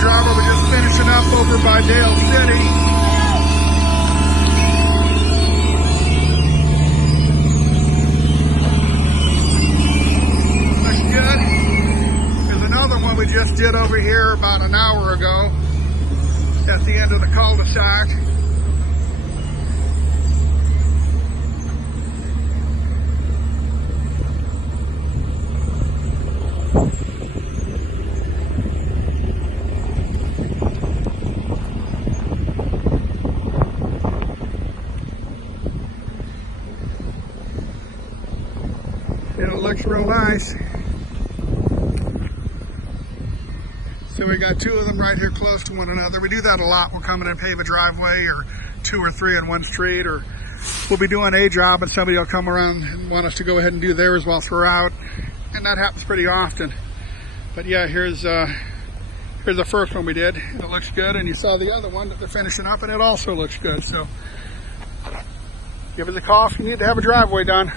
job we're just finishing up over by Dale City. Looks good. There's another one we just did over here about an hour ago at the end of the cul-de-sac. It looks real nice. So we got two of them right here close to one another. We do that a lot. We'll come in and pave a driveway, or two or three on one street, or we'll be doing a job and somebody will come around and want us to go ahead and do theirs while we're out. And that happens pretty often. But yeah, here's the first one we did. It looks good. And you saw the other one that they're finishing up, and it also looks good. So give us a call if you need to have a driveway done.